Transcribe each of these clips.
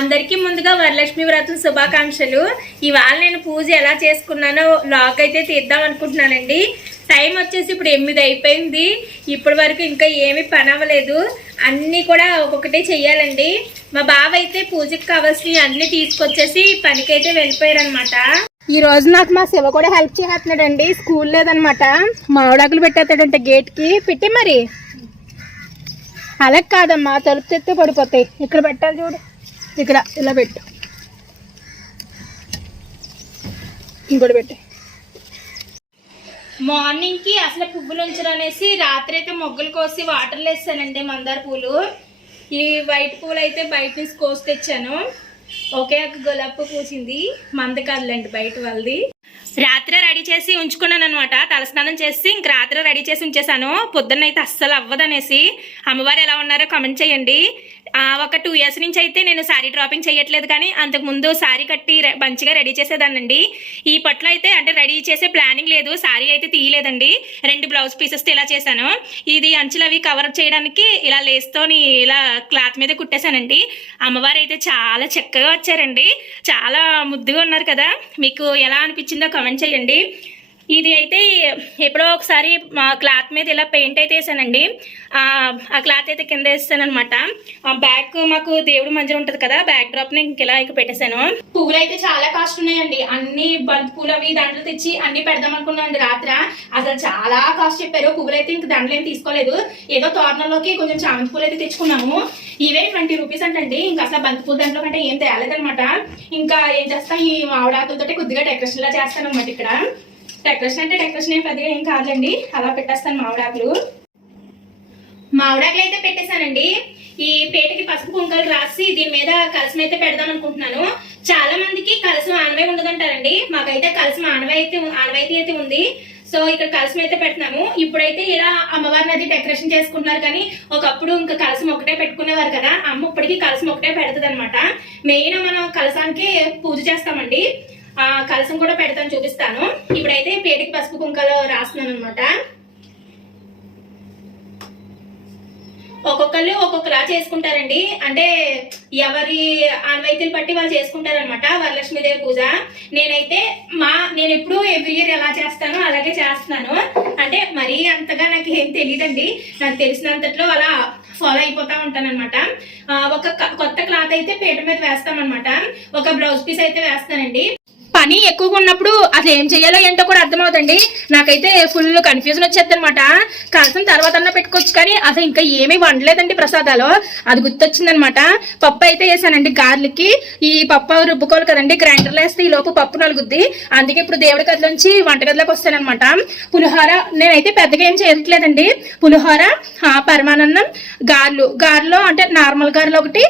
అందరికీ ముందుగా వరలక్ష్మి వ్రతం శుభాకాంక్షలు. ఇవాళ నేను పూజ ఎలా చేసుకున్నానో లాగ్ అయితే తీద్దాం అనుకుంటున్నానండి. టైం వచ్చేసి ఇప్పుడు ఎనిమిది అయిపోయింది. ఇప్పటి వరకు ఇంకా ఏమీ పని అవ్వలేదు. అన్నీ కూడా ఒక్కొక్కటే చెయ్యాలండి. మా బావ అయితే పూజకి కావాల్సినవి అన్నీ తీసుకొచ్చేసి పనికైతే వెళ్ళిపోయారనమాట ఈ రోజు నాకు మా శివ కూడా హెల్ప్ చేస్తున్నాడండి. స్కూల్ లేదనమాట మామిడాకులు పెట్టేస్తాడంట గేట్కి పెట్టి మరి. అలా కాదమ్మా తలుపు తెస్తే పడిపోతాయి. ఇక్కడ పెట్టాలి చూడు. ఇక్కడ ఇలా పెట్టు. ఇంకోటి పెట్టు. మార్నింగ్కి అసలు పువ్వులు ఉంచరు అనేసి రాత్రి అయితే మొగ్గులు కోసి వాటర్లో వేసానండి మందార పూలు. ఈ వైట్ పూలు అయితే బయట నుంచి కోసి తెచ్చాను. ఒకే ఒక గులాబీ పువ్వు పూసింది. మంద కాదులేండి బయట వాళ్ళది. రాత్రి రెడీ చేసి ఉంచుకున్నాను అనమాట తలస్నానం చేసి ఇంక రాత్రి రెడీ చేసి ఉంచేసాను పొద్దున్న అయితే అస్సలు అవ్వదనేసి. అమ్మవారు ఎలా ఉన్నారో కమెంట్ చేయండి. ఒక టూ ఇయర్స్ నుంచి అయితే నేను శారీ డ్రాపింగ్ చేయట్లేదు కానీ అంతకు ముందు శారీ కట్టి మంచిగా రెడీ చేసేదానండి ఈ పట్ల అయితే అంటే రెడీ చేసే ప్లానింగ్ లేదు శారీ అయితే తీయలేదండి. రెండు బ్లౌజ్ పీసెస్ ఇలా చేశాను. ఇది అంచులు అవి కవర్ చేయడానికి ఇలా లేస్తోని ఇలా క్లాత్ మీద కుట్టేశానండి. అమ్మవారు అయితే చాలా చక్కగా వచ్చారండి. చాలా ముద్దుగా ఉన్నారు కదా. మీకు ఎలా అనిపించిందో కమెంట్ చేయండి. ఇది అయితే ఎప్పుడో ఒకసారి మా క్లాత్ మీద ఇలా పెయింట్ అయితే వేసానండి. ఆ క్లాత్ అయితే కింద వేస్తాను అనమాట బ్యాక్ మాకు దేవుడు మంజర ఉంటుంది కదా బ్యాక్ డ్రాప్ని ఇలా ఇక పెట్టేశాను. పువ్వులు అయితే చాలా కాస్ట్ ఉన్నాయండి. అన్ని బంతి పూలు అవి దాంట్లో తెచ్చి అన్ని పెడదాం అనుకున్నాను రాత్ర. అసలు చాలా కాస్ట్ చెప్పారు. పువ్వులు అయితే ఇంక దాంట్లో ఏం తీసుకోలేదు. ఏదో తోరణంలోకి కొంచెం చామంతి పూలు అయితే తెచ్చుకున్నాము. ఇవే ట్వంటీ రూపీస్ అంటండి. ఇంకా అసలు బంతి పూల దాంట్లో కంటే ఏం తేలేదనమాట ఇంకా ఏం చేస్తాం? ఈ మామిడాకులతో కొద్దిగా డెకరేషన్ లా చేస్తాను అనమాట ఇక్కడ. డెకరేషన్ అంటే డెకరేషన్ ఏం పెద్దగా ఏం కాదండి అలా పెట్టేస్తాను మామిడాకులు. మామిడాకులు అయితే పెట్టేశానండి. ఈ పేటకి పసుపు కుంకలు రాసి దీని మీద కలసం అయితే పెడదాం అనుకుంటున్నాను. చాలా మందికి కలసం ఆనవై ఉండదంటారండి. మాకైతే కలసం ఆనవై అయితే ఆనవాయితీ అయితే ఉంది. సో ఇక్కడ కలసం అయితే పెట్టినాము ఇప్పుడైతే ఇలా అమ్మవారిని అది డెకరేషన్ చేసుకుంటున్నారు కానీ ఒకప్పుడు ఇంకా కలసం ఒకటే పెట్టుకునేవారు కదా. అమ్మ ఇప్పటికీ కలసం ఒకటే పెడుతుంది మెయిన్ మనం కలసానికి పూజ చేస్తామండి. కలసం కూడా పెడతాను చూపిస్తాను. ఇప్పుడైతే పేటకి పసుపు కుంకలో రాస్తున్నాను అనమాట ఒక్కొక్కళ్ళు ఒక్కొక్కలా చేసుకుంటారండి. అంటే ఎవరి ఆనవాయితీలు బట్టి వాళ్ళు చేసుకుంటారనమాట వరలక్ష్మీదేవి పూజ. నేనైతే మా నేను ఎప్పుడు ఎవ్రీ ఇయర్ ఎలా చేస్తానో అలాగే చేస్తున్నాను. అంటే మరీ అంతగా నాకు ఏం తెలియదండి నాకు తెలిసినంతట్లో అలా ఫాలో అయిపోతా ఉంటానమాట ఒక కొత్త క్లాత్ అయితే పీట మీద వేస్తామన్నమాట. ఒక బ్లౌజ్ పీస్ అయితే వేస్తానండి. పని ఎక్కువగా ఉన్నప్పుడు అసలు ఏం చేయాలో ఏంటో కూడా అర్థమవుతండి నాకైతే ఫుల్ కన్ఫ్యూజన్ వచ్చేది అనమాట కలసం తర్వాత అన్న పెట్టుకోవచ్చు కానీ అసలు ఇంకా ఏమీ వండలేదండి ప్రసాదాలు. అది గుర్తొచ్చిందనమాట పప్పు అయితే వేసానండి గార్లికి ఈ పప్పు రుబ్బుకోవాలి కదండి గ్రైండర్లో వేస్తే ఈ లోపు పప్పు నలుగుద్ది. అందుకే ఇప్పుడు దేవుడి గదిలోంచి వంటగదిలోకి వస్తానమాట పులిహోర నేనైతే పెద్దగా ఏం చేయట్లేదండి. పులిహోర పరమానందం గారెలు. గారెలో అంటే నార్మల్ గారెలు ఒకటి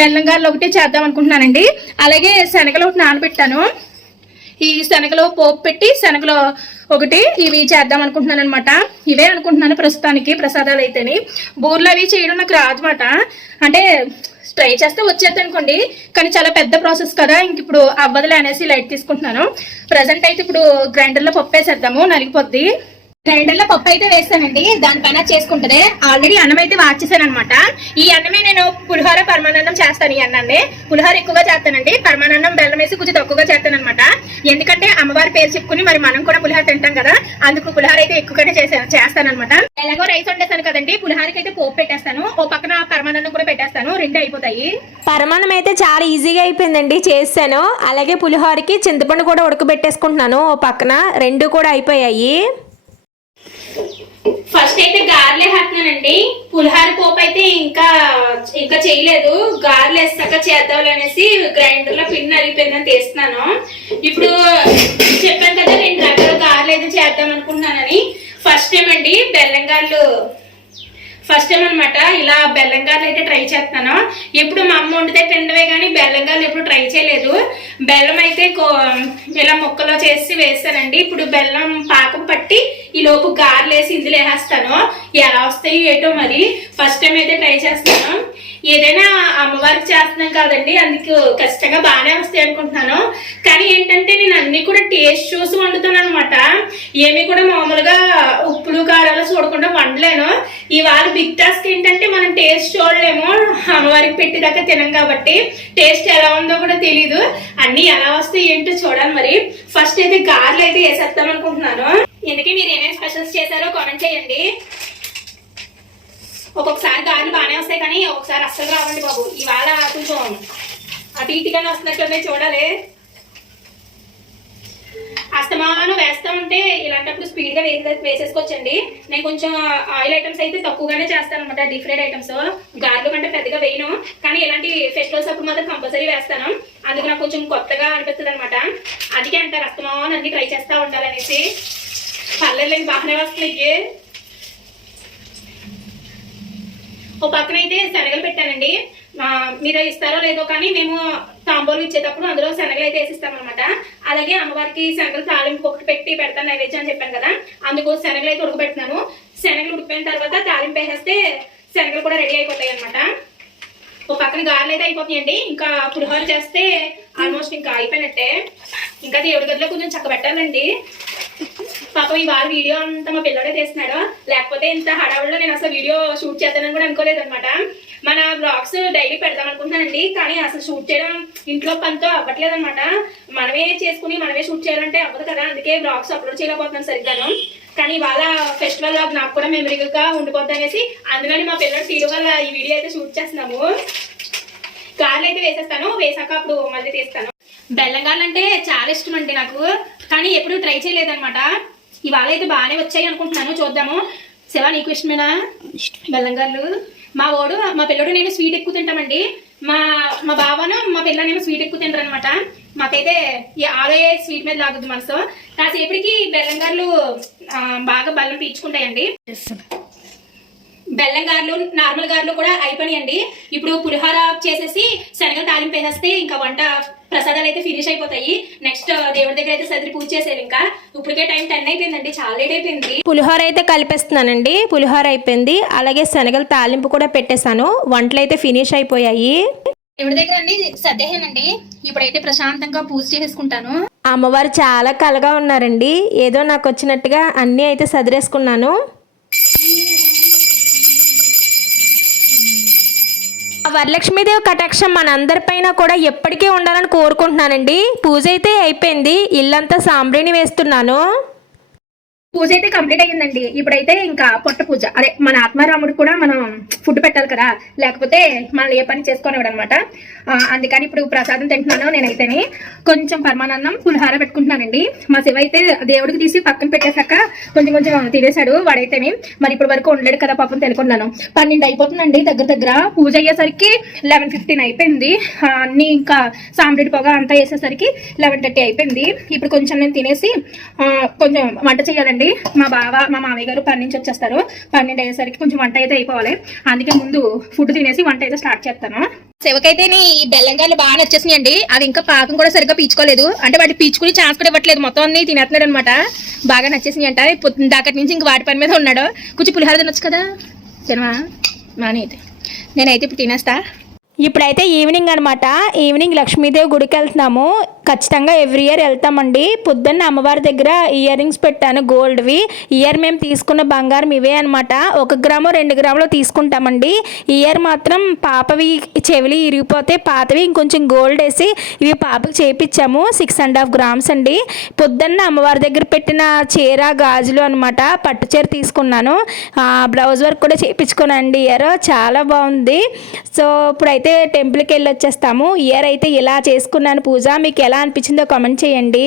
బెల్లం గారెలు ఒకటి చేద్దాం అనుకుంటున్నానండి. అలాగే శనగలు ఒకటి నానబెట్టాను. ఈ శనగలో పోపు పెట్టి శనగలో ఒకటి ఇవి చేద్దాం అనుకుంటున్నాను అనమాట ఇవే అనుకుంటున్నాను ప్రస్తుతానికి ప్రసాదాలు అయితేని. బూర్లు అవి చేయడం నాకు రాదనమాట అంటే ట్రై చేస్తే వచ్చేది అనుకోండి కానీ చాలా పెద్ద ప్రాసెస్ కదా ఇంక ఇప్పుడు అవ్వదులే అనేసి లైట్ తీసుకుంటున్నాను. ప్రజెంట్ అయితే ఇప్పుడు గ్రైండర్లో పప్పు వేసేద్దాము నలిగిపోద్ది. గ్రైండర్లో పప్పు అయితే వేస్తానండి. దానిపైన చేసుకుంటది ఆల్రెడీ అన్నం అయితే వాచేసాను అనమాట ఈ అన్నమే నేను పులిహోర పరమానందం చేస్తాను ఈ అన్నాన్ని. పులిహోర ఎక్కువగా చేస్తానండి. పరమానందం బెల్లం వేసి కొంచెం తక్కువగా చేస్తాను అనమాట ఎందుకంటే అమ్మవారి పేరు చెప్పుకుని మరి మనం కూడా పులిహోర తింటాం కదా అందుకు పులిహోర అయితే ఎక్కువగానే చేసాను చేస్తాను అనమాట ఎలాగో రైస్ వండేస్తాను కదండి. పులిహోరకి అయితే పోపు పెట్టేస్తాను. ఓ పక్కన పరమానందం కూడా పెట్టేస్తాను. రెండు అయిపోతాయి. పరమానం అయితే చాలా ఈజీగా అయిపోయిందండి. చేసాను అలాగే పులిహోరకి చింతపండు కూడా ఉడకబెట్టేసుకుంటున్నాను. ఓ పక్కన రెండు కూడా అయిపోయాయి. ఫస్ట్ అయితే గారెలే వేస్తున్నానండి పులిహార పోపు అయితే ఇంకా ఇంకా చేయలేదు. గారెలు వేస్తాక చేద్దాం అనేసి గ్రైండర్లో పిన్ అరిగిపోయిందని తీస్తున్నాను. ఇప్పుడు చెప్పాను కదా రెండు రకాల గార్లు అయితే చేద్దాం అనుకుంటున్నానని. ఫస్ట్ టైం అండి బెల్లం గార్లు. ఫస్ట్ టైం అనమాట ఇలా బెల్లం గారెలు అయితే ట్రై చేస్తాను ఎప్పుడు మా అమ్మ వండితే తిండవే కానీ బెల్లం ఎప్పుడు ట్రై చేయలేదు. బెల్లం అయితే కో- ఇలా ముక్కలో చేసి వేస్తానండి. ఇప్పుడు బెల్లం పాకం పట్టి ఈ లోపు గారెలు వేసి ఇందులో వేసేస్తాను ఎలా వస్తాయి ఏటో మరి. ఫస్ట్ టైం అయితే ట్రై చేస్తాను ఏదైనా అమ్మవారికి చేస్తున్నాం కాదండి అందుకు ఖచ్చితంగా బాగానే వస్తాయి అనుకుంటున్నాను. కానీ ఏంటంటే నేను అన్ని కూడా టేస్ట్ చూసి వండుతాను అనమాట ఏమి కూడా మామూలుగా ఉప్పులు కారాలు చూడకుండా వండలేను. ఇవాళ బిగ్ టాస్క్ ఏంటంటే మనం టేస్ట్ చూడలేము. అమ్మవారికి పెట్టేదాకా తినం కాబట్టి టేస్ట్ ఎలా ఉందో కూడా తెలియదు అన్ని ఎలా వస్తాయి ఏంటో చూడాలి మరి. ఫస్ట్ అయితే గారెలు అయితే వేసేస్తాం అనుకుంటున్నాను. ఎందుకే? మీరు ఏమేమి స్పెషల్స్ చేశారో కామెంట్ చేయండి. ఒక్కొక్కసారి గారెలు బాగానే వస్తాయి కానీ ఒక్కొక్కసారి అస్సలు రావండి బాబు. ఇవాళ కొంచెం అటు ఇటుగానే వస్తున్నట్టు చూడాలి. అస్తమానం వేస్తా ఉంటే ఇలాంటప్పుడు స్పీడ్గా వేసి వేసేసుకోవచ్చండి. నేను కొంచెం ఆయిల్ ఐటమ్స్ అయితే తక్కువగానే చేస్తాను అనమాట డీప్ ఫ్రైడ్ ఐటమ్స్. గార్లు కంటే పెద్దగా వేయను కానీ ఇలాంటి ఫెస్టివల్స్ అప్పుడు మాత్రం కంపల్సరీ వేస్తాను. అందుకు నాకు కొంచెం కొత్తగా అనిపిస్తుంది అనమాట అందుకే అంటారు అస్తమానం అన్ని ట్రై చేస్తూ ఉండాలనేసి. పల్లెలు బాగానే వస్తున్నాయి. ఓ పక్కన అయితే శనగలు పెట్టానండి. మీరు ఇస్తారో లేదో కానీ మేము తాంబూలు ఇచ్చేటప్పుడు అందులో శనగలు అయితే వేసిస్తామన్నమాట. అలాగే అమ్మవారికి శనగలు తాలింపు ఒకటి పెట్టి పెడతాను నైవేద్యం అని చెప్పాను కదా. అందుకు శనగలు అయితే ఉడకబెడుతున్నాను శనగలు ఉడికిపోయిన తర్వాత తాలింపు వేసేస్తే శనగలు కూడా రెడీ అయిపోతాయి అనమాట ఓ పక్కన గారెలు అయితే అయిపోతాయండి ఇంకా పులిహోర చేస్తే ఆల్మోస్ట్ ఇంకా అయిపోయినట్టే. ఇంకా దేవుడి గదిలో కొంచెం చక్క పెట్టాలండి పాపం ఈ వారి వీడియో అంతా మా పిల్లడే తీస్తున్నాడు. లేకపోతే ఇంత హడావుడిలో నేను అసలు వీడియో షూట్ చేద్దానని కూడా అనుకోలేదు అనమాట మన బ్లాగ్స్ డైలీ పెడదాం అనుకుంటున్నానండి కానీ అసలు షూట్ చేయడం ఇంట్లో పనితో అవ్వట్లేదు అనమాట మనమే చేసుకుని మనమే షూట్ చేయాలంటే అవ్వదు కదా అందుకే బ్లాగ్స్ అప్లోడ్ చేయలేకపోతున్నాను సరిగ్గాను. కానీ ఇవాళ ఫెస్టివల్ నాకు కూడా మెమరీగా ఉండిపోద్ది అనేసి అందుకని మా పిల్లల తీరు వల్ల ఈ వీడియో అయితే షూట్ చేస్తున్నాము. కార్లు అయితే వేసేస్తాను వేసాక అప్పుడు మళ్ళీ తీస్తాను. బెల్లం గారెలు అంటే చాలా ఇష్టం అండి నాకు కానీ ఎప్పుడు ట్రై చేయలేదన్నమాట. ఇవాళ అయితే బాగానే వచ్చాయి అనుకుంటున్నాను చూద్దాము. శివ నీకు ఇష్టమేనా? బెల్లం గారెలు. మా వాడు మా పిల్లడు నేను స్వీట్ ఎక్కువ తింటామండి. మా మా బావను మా పిల్లనేమో స్వీట్ ఎక్కువ తింటారు అనమాట మాకైతే ఈ ఆలే స్వీట్ మీద లాగుద్ది మనసు. కాసేపటికి బెల్లం గారెలు ఆ, బాగా బెల్లం పీల్చుకుంటాయండి. బెల్లం గారెలు నార్మల్ గారెలు కూడా అయిపోయాయండి ఇప్పుడు పులిహోర చేసేసి శనగలు తాలింపు వేసేస్తే ఇంకా వంట ప్రసాదాలు అయితే ఫినిష్ అయిపోతాయి. నెక్స్ట్ దేవుడి దగ్గర అయితే సదిరి పూజ చేసేది ఇంకా. ఇప్పటికే టైం టెన్ అయిపోయిందండి చాలా లేట్ అయిపోయింది. పులిహోర అయితే కలిపేస్తున్నానండి. పులిహోర అయిపోయింది. అలాగే శనగల తాలింపు కూడా పెట్టేశాను. వంటలు అయితే ఫినిష్ అయిపోయాయి. దేవుడి దగ్గర అండి సర్దేహానండి. ఇప్పుడైతే ప్రశాంతంగా పూజ చేసుకుంటాను అమ్మవారు చాలా కలగా ఉన్నారండి. ఏదో నాకు వచ్చినట్టుగా అన్నీ అయితే సదిరేసుకున్నాను. వరలక్ష్మీదేవి కటాక్షం మనందరిపైన కూడా ఎప్పటికీ ఉండాలని కోరుకుంటున్నానండి. పూజ అయితే అయిపోయింది. ఇల్లంతా సాంబ్రేణి వేస్తున్నాను. పూజ అయితే కంప్లీట్ అయ్యిందండి. ఇప్పుడైతే ఇంకా పొట్ట పూజ. అదే మన ఆత్మారాముడు కూడా మనం ఫుడ్ పెట్టాలి కదా. లేకపోతే మనం ఏ పని చేసుకునేవాడు అనమాట అందుకని ఇప్పుడు ప్రసాదం తింటున్నాను నేనైతేనే. కొంచెం పరమానన్నం పులిహార పెట్టుకుంటున్నానండి. మా శివ అయితే దేవుడికి తీసి పక్కన పెట్టేశాక కొంచెం కొంచెం తినేశాడు. వాడైతేనే మరి ఇప్పుడు వరకు ఉండలేడు కదా పాపం తెలుకున్నాను పన్నెండు అయిపోతుందండి దగ్గర దగ్గర. పూజ అయ్యేసరికి లెవెన్ ఫిఫ్టీన్ అయిపోయింది. అన్నీ అన్ని ఇంకా సాంబ్రెడ్ పొగ అంతా వేసేసరికి లెవెన్ థర్టీ అయిపోయింది. ఇప్పుడు కొంచెం నేను తినేసి కొంచెం వంట చేయాలండి. మా బావ మా మామయ్య గారు పని నుంచి వచ్చేస్తారు. పన్నెండు అయ్యేసరికి కొంచెం వంట అయితే అయిపోవాలి. అందుకే ముందు ఫుడ్ తినేసి వంట అయితే స్టార్ట్ చేస్తాను. శివకైతే ఈ బెల్లం గారు బాగా నచ్చేసినాయండి. అవి ఇంకా పాకం కూడా సరిగ్గా పీచుకోలేదు అంటే వాటి పీచుకుని ఛాన్స్ కూడా ఇవ్వట్లేదు. మొత్తం అన్ని తినేస్తున్నాడు అనమాట. బాగా నచ్చేసినాయి అంట దాకటి నుంచి ఇంక వాటి పని మీద ఉన్నాడు. కొంచెం పులిహార తినొచ్చు కదా? సినిమా మాని అయితే. నేనైతే ఇప్పుడు తినేస్తా. ఇప్పుడైతే ఈవినింగ్ అనమాట ఈవినింగ్ లక్ష్మీదేవి గుడికి వెళ్తున్నాము. ఖచ్చితంగా ఎవ్రీ ఇయర్ వెళ్తామండి. పొద్దున్న అమ్మవారి దగ్గర ఇయర్ రింగ్స్ పెట్టాను గోల్డ్వి. ఇయర్ మేము తీసుకున్న బంగారం ఇవే అనమాట ఒక గ్రాము రెండు గ్రాములు తీసుకుంటామండి. ఇయర్ మాత్రం పాపవి చెవిలి ఇరిగిపోతే పాతవి ఇంకొంచెం గోల్డ్ వేసి ఇవి పాపకి చేయించాము సిక్స్ అండ్ హాఫ్ గ్రామ్స్ అండి. పొద్దున్న అమ్మవారి దగ్గర పెట్టిన చీర గాజులు అనమాట పట్టు చీర తీసుకున్నాను. బ్లౌజ్ వర్క్ కూడా చేయించుకున్నానండి ఇయర్. చాలా బాగుంది. సో ఇప్పుడైతే టెంపుల్కి వెళ్ళి వచ్చేస్తాము ఇయర్ అయితే ఇలా చేసుకున్నాను పూజ. మీకు ఎలా అనిపించిందో కామెంట్ చేయండి.